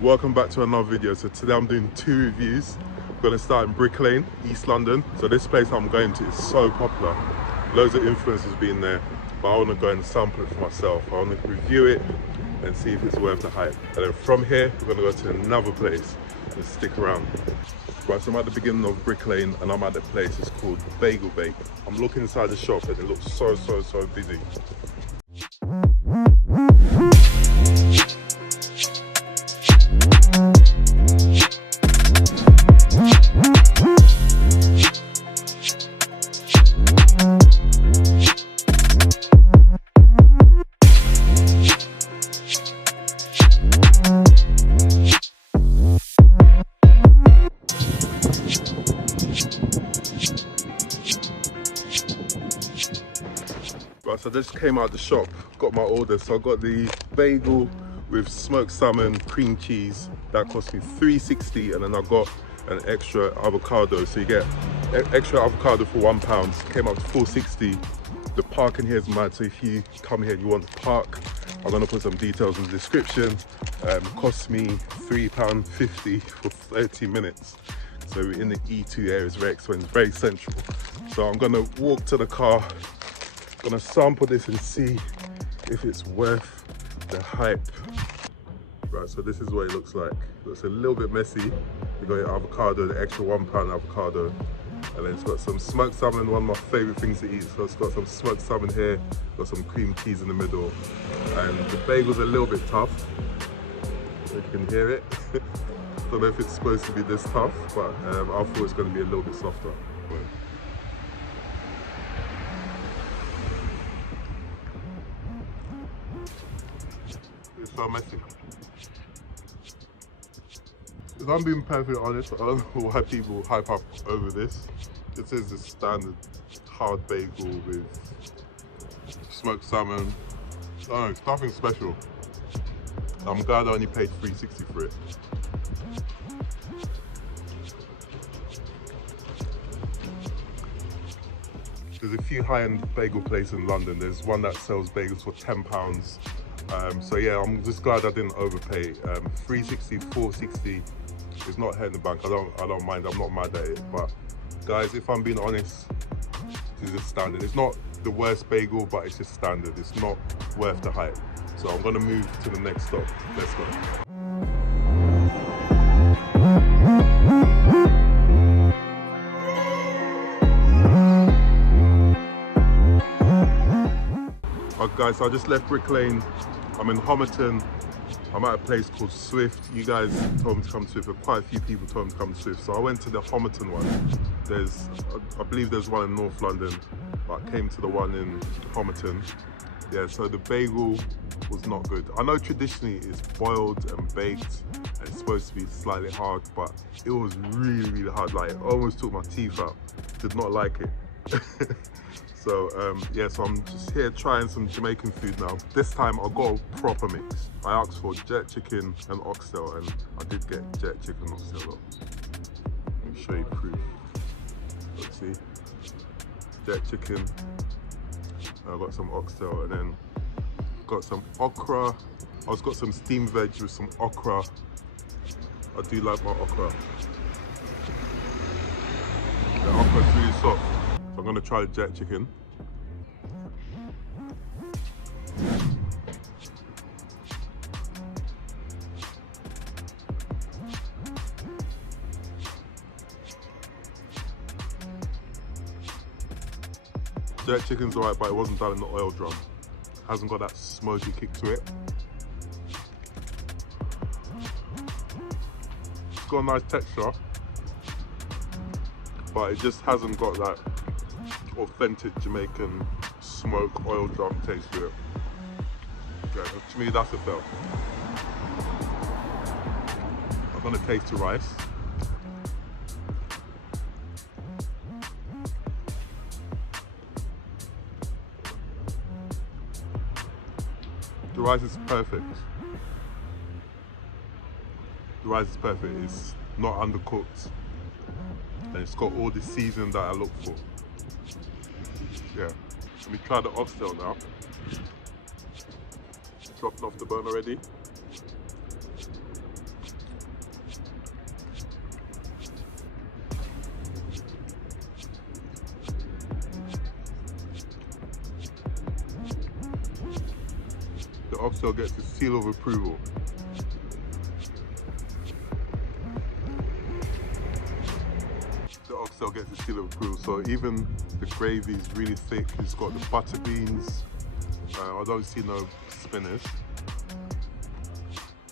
Welcome back to another video. So today I'm doing two reviews. I'm going to start in Brick Lane, East London. So this place I'm going to is so popular. Loads of influencers being there, but I want to go and sample it for myself. I want to review it and see if it's worth the hype. And then from here, we're going to go to another place and stick around. Right, so I'm at the beginning of Brick Lane and I'm at the place. It's called Beigel Bake. I'm looking inside the shop and it looks so busy. Right, so I just came out of the shop, got my order. So I got the bagel with smoked salmon, cream cheese. That cost me $3.60, and then I got an extra avocado. So you get extra avocado for £1. Came up to $4.60. The parking here is mad. So if you come here and you want to park, I'm gonna put some details in the description. Cost me £3.50 for 30 minutes. So we're in the E2 area, it's very expensive, very central. So I'm gonna walk to the car. Gonna sample this and see if it's worth the hype. Right, so this is what it looks like. It looks a little bit messy. You got your avocado, the extra £1 avocado, and then it's got some smoked salmon, one of my favorite things to eat. So it's got some smoked salmon here, got some cream cheese in the middle, and the bagel's a little bit tough. You can hear it. Don't know if it's supposed to be this tough, but I thought it's going to be a little bit softer. It's so messy. If I'm being perfectly honest, I don't know why people hype up over this. This is the standard hard bagel with smoked salmon. I don't know, it's nothing special. I'm glad I only paid $3.60 for it. There's a few high-end bagel places in London. There's one that sells bagels for £10. So yeah, I'm just glad I didn't overpay. $3.60, $4.60 is not hitting the bank. I don't mind. I'm not mad at it. But guys, if I'm being honest, this is just standard. It's not the worst bagel, but it's just standard. It's not worth the hype. So I'm gonna move to the next stop. Let's go. Alright guys, so I just left Brick Lane. I'm in Homerton. I'm at a place called Swift. You guys told me to come to Swift, but quite a few people told me to come to Swift. So I went to the Homerton one. I believe there's one in North London, but I came to the one in Homerton. Yeah, so the bagel was not good. I know traditionally it's boiled and baked and it's supposed to be slightly hard, but it was really hard. Like, it almost took my teeth out. Did not like it. So yeah, so I'm just here trying some Jamaican food now. This time I got a proper mix. I asked for jerk chicken and oxtail, and I did get jerk chicken and oxtail. Let me show you proof. Let's see. Jerk chicken. I got some oxtail, and then got some okra. I also got some steamed veg with some okra. I do like my okra. The okra is really soft. So I'm gonna try the jerk chicken. Jerk chicken's alright, but it wasn't done in the oil drum. Hasn't got that smoky kick to it. It's got a nice texture, but it just hasn't got that authentic Jamaican smoke oil drum taste to it. Yeah, to me that's a fail. I'm gonna taste the rice. The rice is perfect. The rice is perfect. It's not undercooked, and it's got all the seasoning that I look for. Yeah. Let me try the oxtail now. Dropping off the bone already. the oxtail gets the seal of approval. The oxtail gets the seal of approval, so even the gravy is really thick. It's got the butter beans. I don't see no spinach.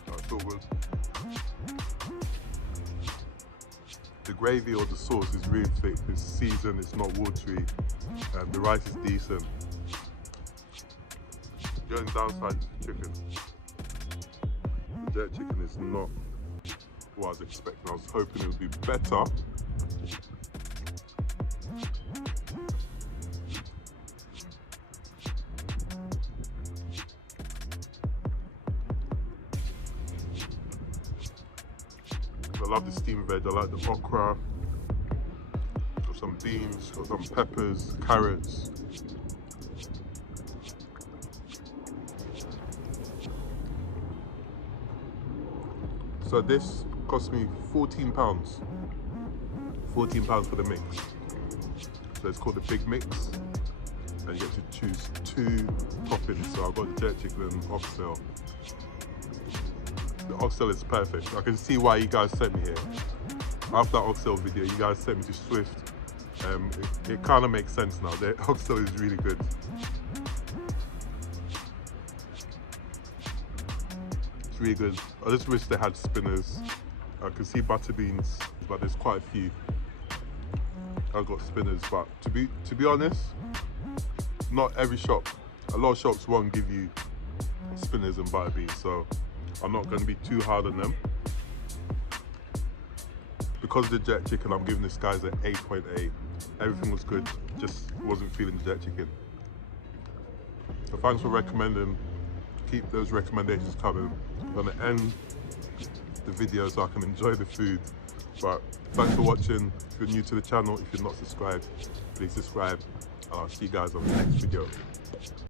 That's all good. The gravy or the sauce is really thick. It's seasoned, it's not watery, and the rice is decent. The only downside is the chicken. The jerk chicken is not what I was expecting. I was hoping it would be better. I love the steamed veg. I like the okra. Got some beans, got some peppers, carrots. So this cost me £14. £14 for the mix. So it's called the big mix. And you get to choose 2 toppings. So I've got the jerk chicken and oxtail. The oxtail is perfect. I can see why you guys sent me here. After that oxtail video, you guys sent me to Swift. It kind of makes sense now. The oxtail is really good. It's really good. I just wish they had spinners. I can see butter beans, but there's quite a few. I've got spinners, but to be honest, not every shop. A lot of shops won't give you spinners and butter beans, so I'm not going to be too hard on them. Because of the jerk chicken, I'm giving this guys an 8.8. Everything was good, just wasn't feeling the jerk chicken. So thanks for recommending. Keep those recommendations coming. I'm going to end the video so I can enjoy the food. But thanks for watching. If you're new to the channel, if you're not subscribed, please subscribe. And I'll see you guys on the next video.